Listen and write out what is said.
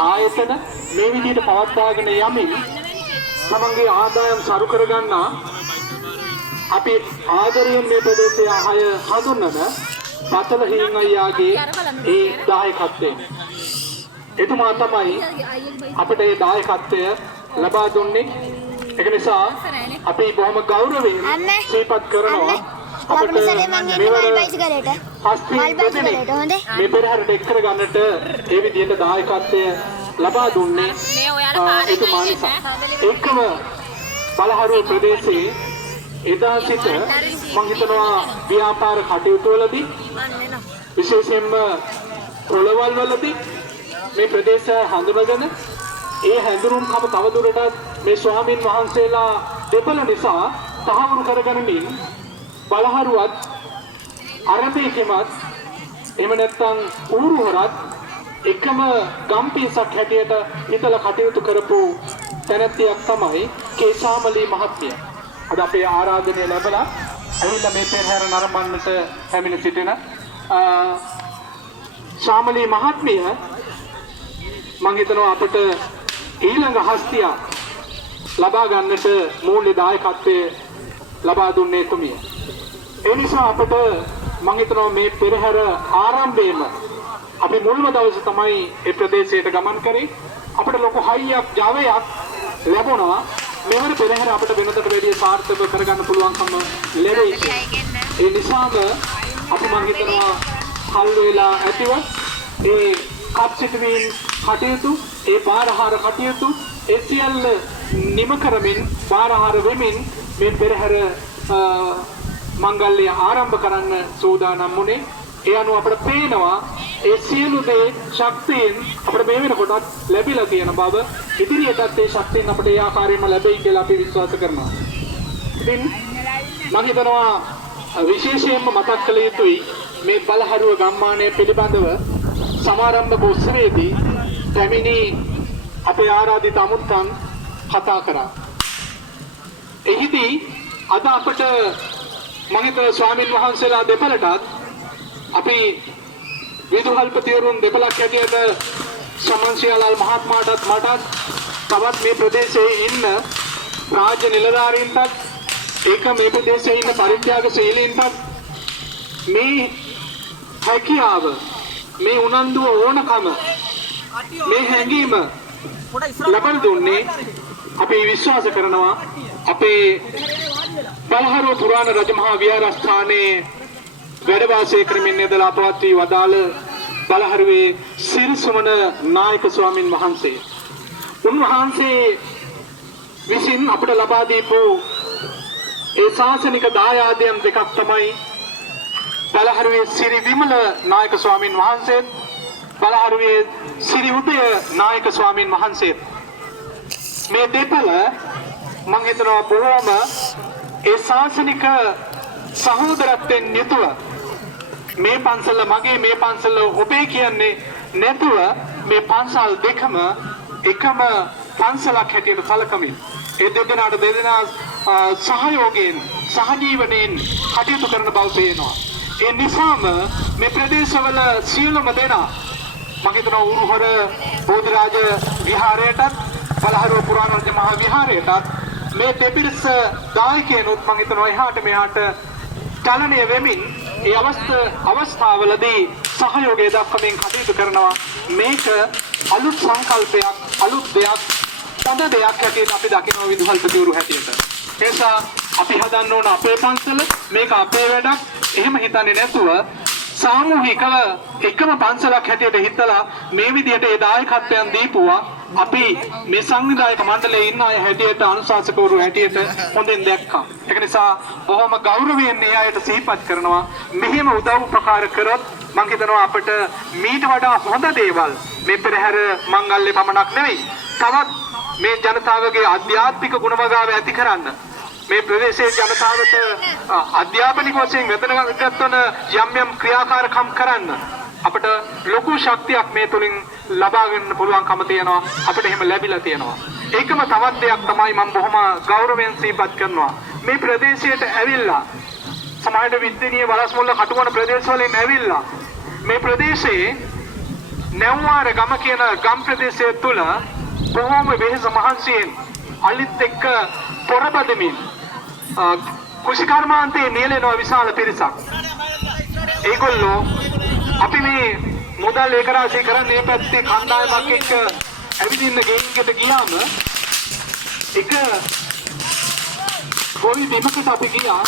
ආයතන මේ විදිහට පවත්වාගෙන යමින් තමන්ගේ ආදායම් සරු කරගන්න අපි ආදරයෙන් මේ ප්‍රදේශයේ ආය හඳුන්වන පතල හිමින් අයියාගේ ඒ දායකත්වයෙන් එතුමා තමයි අපිට ඒ දායකත්වය ලබා දුන්නේ. ඒක නිසා අපි බොහොම ගෞරවයෙන් සිහිපත් කරනවා අපිට මේ පෙරහැරට එක් කරගන්නට ඒ විදිහට දායකත්වය ලබා දුන්නේ එතුමා නිසා. ඒකම බලහරුව ප්‍රදේශයේ එදා සිට මම හිතනවා ව්‍යාපාර කටයුතු වලදී විශේෂයෙන්ම පොළවල් වලදී මේ ප්‍රදේශය හඳුනගෙන ඒ හැඳුනුම්කම තවදුරටත් මේ ස්වාමින් වහන්සේලා දෙපළ නිසා තහවුරු කරගනිමින් බලහරුවත් අරබේකෙමත් එහෙම නැත්නම් ඌරුහරත් එකම ගම්පිසක් හැටියට හිතලා කටයුතු කරපු තැනැත්තියක් තමයි කේශාමලී මහත්මිය. අද අපේ ආරාධනය ලැබලා ඇවිල්ලා මේ පෙරහැර නරඹන්නට පැමිණ සිටින ශාමලී මහත්මිය මම හිතනවා අපිට ඊළඟ හස්තිය ලබා ගන්නට මූල්‍ය දායකත්වයේ ලබා දුන්නේ එතුමිය. ඒ නිසා අපිට මම හිතනවා මේ පෙරහැර ආරම්භයේම අපි මුල්ම දවසේ තමයි මේ ප්‍රදේශයට ගමන් කරේ. අපිට ලොකු හයියක් ජවයක් ලැබුණා. මෙවර පෙරහැර අපිට වෙනදට වැඩිය සාර්ථක කරගන්න පුළුවන්කම ලැබෙයි. ඒ නිසාම අපි මම හිතනවා කල් වේලා ඇතිව ඒ කප් සිටුවීම් කටයුතු ඒ බාරහාර කටයුතු ඒ සියල්ල නිම කරමින් බාරහාර වෙමින් මේ පෙරහැර මංගල්‍ය ආරම්භ කරන්න සූදානම් වුණේ. ඒ අනුව අපිට පේනවා ඒ සියලු දේ ශක්තියෙන් අපිට මේ වෙනකොටත් ලැබිලා තියෙන බව ඉදිරියටත් ඒ ශක්තියෙන් අපිට ඒ ආකාරයෙන්ම ලැබෙයි කියලා අපි විශ්වාස කරනවා. ඉතින් මම හිතනවා විශේෂයෙන්ම මතක් කළ යුතුයි මේ බලහරුව ගම්මානය පිළිබඳව සමාරම්භක උත්සවයේදී පැමිණි අපේ ආරාධිත අමුත්තන් කතා කරා. එහිදී අද අපට මම හිතන ස්වාමින් වහන්සේලා දෙපළටත් අපි විදුහල්පතිවරුන් දෙපළක් හැටියට සමන්සියාලාල් මහත්මයාටත් මටත් තවත් මේ ප්‍රදේශයේ ඉන්න රාජ්‍ය නිලධාරීන්ටත් ඒක මේ ප්‍රදේශයේ ඉන්න පරිත්‍යාගශීලීන්ටත් මේ හැකියාව මේ උනන්දුව ඕනකම මේ හැඟීම ලබා දුන්නේ අපි විශ්වාස කරනවා අපේ බලහරුව පුරාණ රජමහා විහාරස්ථානයේ වැඩ වාසය කරමින් ඉඳලා අපවත් වී වදාළ බලහරුවේ සිරිසුමන නායක ස්වාමින් වහන්සේ උන්වහන්සේ විසින් අපට ලබා දීපු ඒ ශාසනික දායාදයන් දෙකක් තමයි බලහරුවේ සිරි විමල නායක ස්වාමින් වහන්සේ බලහරුවේ සිරි උදය නායක ස්වාමින් වහන්සේ මේ දෙපළ මම හිතනවා බොහොම ඒ ශාසනික සහෝදරත්වයෙන් යුතුව මේ පන්සල මගේ මේ පන්සල ඔබේ කියන්නේ නැතුව මේ පන්සල් දෙකම එකම පන්සලක් හැටියට සැලකමින් ඒ දෙදෙනාට දෙදෙනා සහයෝගයෙන් සහජීවනයෙන් කටයුතු කරන බව පේනවා. ඒ නිසාම මේ ප්‍රදේශවල සියලුම දෙනා මම හිතනවා උරුහර බෝධිරාජ විහාරයටත් බලහරුව පුරාණ රජ මහා විහාරයටත් මේ දෙපිරිස දායකයන්ොත් මම හිතනවා එහාට මෙහාට චලනය වෙමින් ඒ අවස්ථාවලදී සහයෝගය දක්වමින් කටයුතු කරනවා. මේක අලුත් සංකල්පයක් අලුත් දෙයක් හොඳ දෙයක් හැටියට අපි දකිනවා විදුහල්පතිවරු හැටියට. ඒ නිසා අපි හදන්න ඕන අපේ පන්සල මේක අපේ වැඩක් එහෙම හිතන්නේ නැතුව සාමූහිකව එකම පන්සලක් හැටියට හිතලා මේ විදිහට ඒ දායකත්වයන් දීපුවා අපි මේ සංවිධායක මණ්ඩලයේ ඉන්න අය හැටියට අනුශාසකවරු හැටියට හොඳින් දැක්කා. ඒක නිසා බොහොම ගෞරවයෙන් මේ අයට සිහිපත් කරනවා. මෙහෙම උදව් උපකාර කරොත් මම හිතනවා අපිට මීට වඩා හොඳ දේවල් මේ පෙරහැර මංගල්‍ය පමණක් නෙවෙයි තවත් මේ ජනතාවගේ ආධ්‍යාත්මික ගුණවගාව ඇති කරන්න මේ ප්‍රදේශයේ ජනතාවට අධ්‍යාපනික වශයෙන් වැදගත් වන යම් ක්‍රියාකාරකම් කරන්න අපිට ලොකු ශක්තියක් මේ තුලින් ලබා ගන්න පුළුවන්කම තියෙනවා. අපිට එහෙම ලැබිලා තියෙනවා. ඒකම තවත් දෙයක් තමයි මම බොහොම ගෞරවයෙන් සිහිපත් කරනවා. මේ ප්‍රදේශයට ඇවිල්ලා සමාජ විද්‍යානීය වලස්මුල්ල කටුවන ප්‍රදේශවලින් ඇවිල්ලා මේ ප්‍රදේශයේ නැව්වාර ගම කියන ගම් ප්‍රදේශය තුල බොහෝම වෙහෙස මහන්සියෙන් අලිත් එක්ක පොරබදමින් කුෂිකර්මාන්තයේ නියැලෙනවා විශාල පිරිසක්. ඒගොල්ලෝ අපි මේ මුදල් ඒකරාශී කරන්නේ මේ පැත්තේ කණ්ඩායමක් එක්ක ඇවිදින්න ගෙයින්කට ගියාම එක ගොවි බිමකට අපි ගියා